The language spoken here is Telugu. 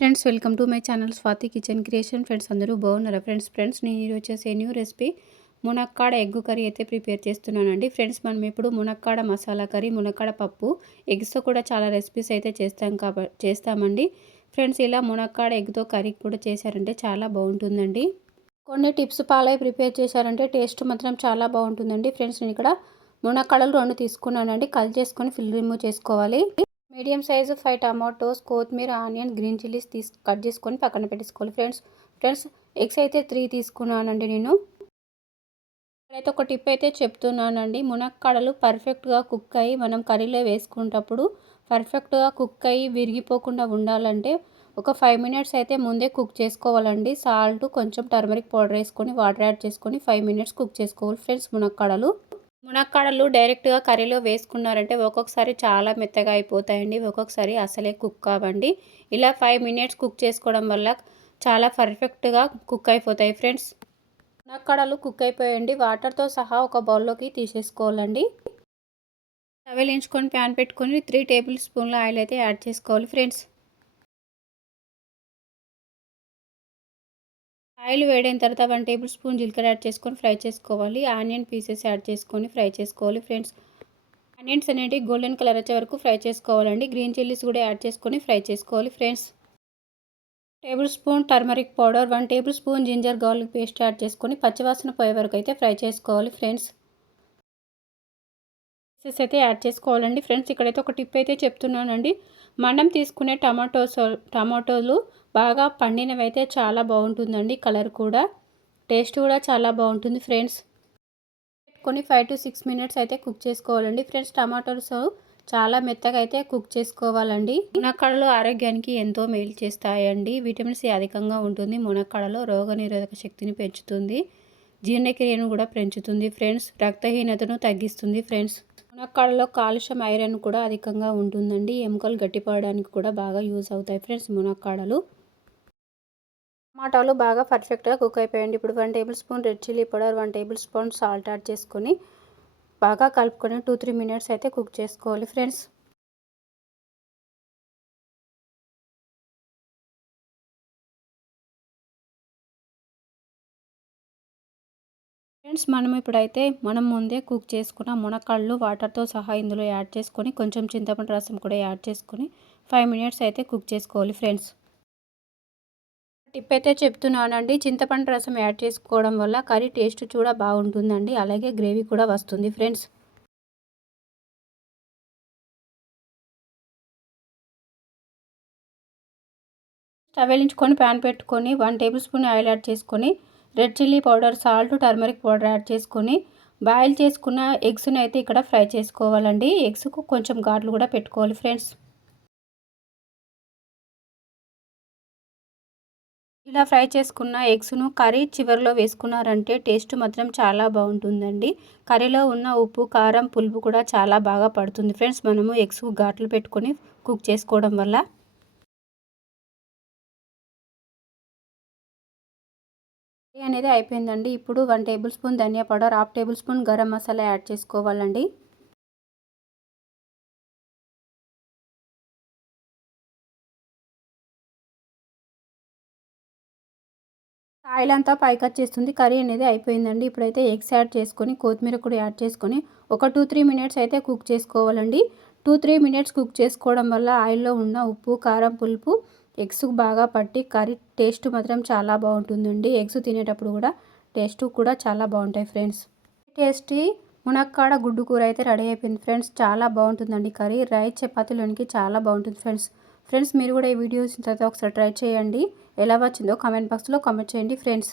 Friends welcome to my channel Swathi kitchen creation. Friends అందరూ బాగున్నారా? ఫ్రెండ్స్ నేను ఈరోజు వచ్చేసి న్యూ రెసిపీ మునక్కాడ ఎగ్ కర్రీ అయితే ప్రిపేర్ చేస్తున్నానండి. ఫ్రెండ్స్ మనం ఇప్పుడు మునక్కాడ మసాలా కర్రీ, మునక్కాడ పప్పు, ఎగ్స్తో కూడా చాలా రెసిపీస్ అయితే చేస్తామండి. ఫ్రెండ్స్ ఇలా మునక్కాడ ఎగ్తో కర్రీ కూడా చేశారంటే చాలా బాగుంటుందండి. కొన్ని టిప్స్ ఫాలో అయి ప్రిపేర్ చేశారంటే టేస్ట్ మాత్రం చాలా బాగుంటుందండి. ఫ్రెండ్స్ నేను ఇక్కడ మునక్కాడలు 2 తీసుకున్నానండి. కల్ చేసుకొని ఫిల్ రిమూవ్ చేసుకోవాలి. మీడియం సైజు 5 టమాటోస్, కొత్తిమీర, ఆనియన్, గ్రీన్ చిల్లీస్ కట్ చేసుకొని పక్కన పెట్టేసుకోవాలి. ఫ్రెండ్స్ ఎగ్స్ అయితే 3 తీసుకున్నానండి నేను. ఇక్కడైతే ఒక టిప్ అయితే చెప్తున్నానండి. మునక్కాడలు పర్ఫెక్ట్గా కుక్ అయ్యి మనం కర్రీలో వేసుకునేటప్పుడు పర్ఫెక్ట్గా కుక్ అయ్యి విరిగిపోకుండా ఉండాలంటే ఒక 5 మినిట్స్ అయితే ముందే కుక్ చేసుకోవాలండి. సాల్ట్, కొంచెం టర్మరిక్ పౌడర్ వేసుకొని వాటర్ యాడ్ చేసుకొని 5 మినిట్స్ కుక్ చేసుకోవాలి. ఫ్రెండ్స్ మునక్కాడలు డైరెక్ట్గా కర్రీలో వేసుకున్నారంటే ఒక్కొక్కసారి చాలా మెత్తగా అయిపోతాయండి, ఒక్కొక్కసారి అసలే కుక్ కావండి. ఇలా 5 మినిట్స్ కుక్ చేసుకోవడం వల్ల చాలా పర్ఫెక్ట్గా కుక్ అయిపోతాయి. ఫ్రెండ్స్ మునక్కాడలు కుక్ అయిపోయాయండి. వాటర్తో సహా ఒక బౌల్లోకి తీసేసుకోవాలండి. తవెలించుకొని ప్యాన్ పెట్టుకొని 3 టేబుల్ స్పూన్ల ఆయిల్ అయితే యాడ్ చేసుకోవాలి. ఫ్రెండ్స్ ఆయిల్ వేడైన తర్వాత 1 టేబుల్ స్పూన్ జీలకర్ర యాడ్ చేసుకొని ఫ్రై చేసుకోవాలి. ఆనియన్ పీసెస్ యాడ్ చేసుకొని ఫ్రై చేసుకోవాలి. ఫ్రెండ్స్ ఆనియన్స్ అనేవి గోల్డెన్ కలర్ వచ్చే వరకు ఫ్రై చేసుకోవాలండి. గ్రీన్ చిల్లీస్ కూడా యాడ్ చేసుకొని ఫ్రై చేసుకోవాలి. Friends tablespoon turmeric powder, 1 tablespoon ginger garlic paste add చేసుకొని పచ్చివాసన పోయే వరకు అయితే ఫ్రై చేసుకోవాలి. ఫ్రెండ్స్ పీసెస్ అయితే యాడ్ చేసుకోవాలండి. ఫ్రెండ్స్ ఇక్కడైతే ఒక టిప్ అయితే చెప్తున్నానండి. మనం తీసుకునే టమాటోలు బాగా పండినవి అయితే చాలా బాగుంటుందండి. కలర్ కూడా, టేస్ట్ కూడా చాలా బాగుంటుంది. ఫ్రెండ్స్ పెట్టుకొని 5 to 6 మినిట్స్ అయితే కుక్ చేసుకోవాలండి. ఫ్రెండ్స్ టమాటోస్ చాలా మెత్తగా అయితే కుక్ చేసుకోవాలండి. మునక్కాడలు ఆరోగ్యానికి ఎంతో మేలు చేస్తాయండి. విటమిన్ సి అధికంగా ఉంటుంది. మునక్కాడలో రోగనిరోధక శక్తిని పెంచుతుంది, జీర్ణక్రియను కూడా పెంచుతుంది. ఫ్రెండ్స్ రక్తహీనతను తగ్గిస్తుంది. ఫ్రెండ్స్ మునక్కాడలో కాల్షియం, ఐరన్ కూడా అధికంగా ఉంటుందండి. ఎముకలు గట్టిపడడానికి కూడా బాగా యూజ్ అవుతాయి. ఫ్రెండ్స్ టమాటాలు బాగా పర్ఫెక్ట్గా కుక్ అయిపోయాయండి. ఇప్పుడు 1 table spoon red chilli powder, 1 table spoon salt add చేసుకొని బాగా కలుపుకొని 2-3 మినిట్స్ అయితే కుక్ చేసుకోవాలి. ఫ్రెండ్స్ మనం ముందే కుక్ చేసుకున్న మునక్కాడలు వాటర్తో సహా ఇందులో యాడ్ చేసుకొని కొంచెం చింతపండు రసం కూడా యాడ్ చేసుకొని 5 మినిట్స్ అయితే కుక్ చేసుకోవాలి. ఫ్రెండ్స్ టిప్ అయితే చెప్తున్నానండి. చింతపండు రసం యాడ్ చేసుకోవడం వల్ల కర్రీ టేస్ట్ కూడా బాగుంటుందండి, అలాగే గ్రేవీ కూడా వస్తుంది. ఫ్రెండ్స్ తవెలించుకొని ప్యాన్ పెట్టుకొని 1 టేబుల్ స్పూన్ ఆయిల్ యాడ్ చేసుకొని red chilli powder, salt, turmeric powder add చేసుకొని బాయిల్ చేసుకున్న ఎగ్స్ని అయితే ఇక్కడ ఫ్రై చేసుకోవాలండి. ఎగ్స్కు కొంచెం ఘాట్లు కూడా పెట్టుకోవాలి. ఫ్రెండ్స్ ఇలా ఫ్రై చేసుకున్న ఎగ్స్ను కర్రీ చివరిలో వేసుకున్నారంటే టేస్ట్ మాత్రం చాలా బాగుంటుందండి. కర్రీలో ఉన్న ఉప్పు, కారం, పులుపు కూడా చాలా బాగా పడుతుంది. ఫ్రెండ్స్ మనము ఎగ్స్కు ఘాట్లు పెట్టుకొని కుక్ చేసుకోవడం వల్ల కర్రీ అనేది అయిపోయిందండి. ఇప్పుడు 1 టేబుల్ స్పూన్ ధనియా powder, 1/2 tablespoon garam masala add చేసుకోవాలండి. ఆయిల్ అంతా పైకి వచ్చేస్తుంది. కర్రీ అనేది అయిపోయిందండి. ఇప్పుడైతే ఎగ్స్ యాడ్ చేసుకొని కొత్తిమీర కూడా యాడ్ చేసుకొని ఒక 2-3 మినిట్స్ అయితే కుక్ చేసుకోవాలండి. 2-3 మినిట్స్ కుక్ చేసుకోవడం వల్ల ఆయిల్లో ఉన్న ఉప్పు, కారం, పులుపు ఎగ్స్కు బాగా పట్టి కర్రీ టేస్ట్ మాత్రం చాలా బాగుంటుందండి. ఎగ్స్ తినేటప్పుడు కూడా టేస్ట్ కూడా చాలా బాగుంటాయి. ఫ్రెండ్స్ టేస్టీ మునక్కాడ గుడ్డు కూర అయితే రెడీ అయిపోయింది. ఫ్రెండ్స్ చాలా బాగుంటుందండి కర్రీ. రైస్ చపాతీలోనికి చాలా బాగుంటుంది. ఫ్రెండ్స్ మీరు కూడా ఈ వీడియో చూసిన తర్వాత ఒకసారి ట్రై చేయండి. ఎలా వచ్చిందో కామెంట్ బాక్స్లో కామెంట్ చేయండి. ఫ్రెండ్స్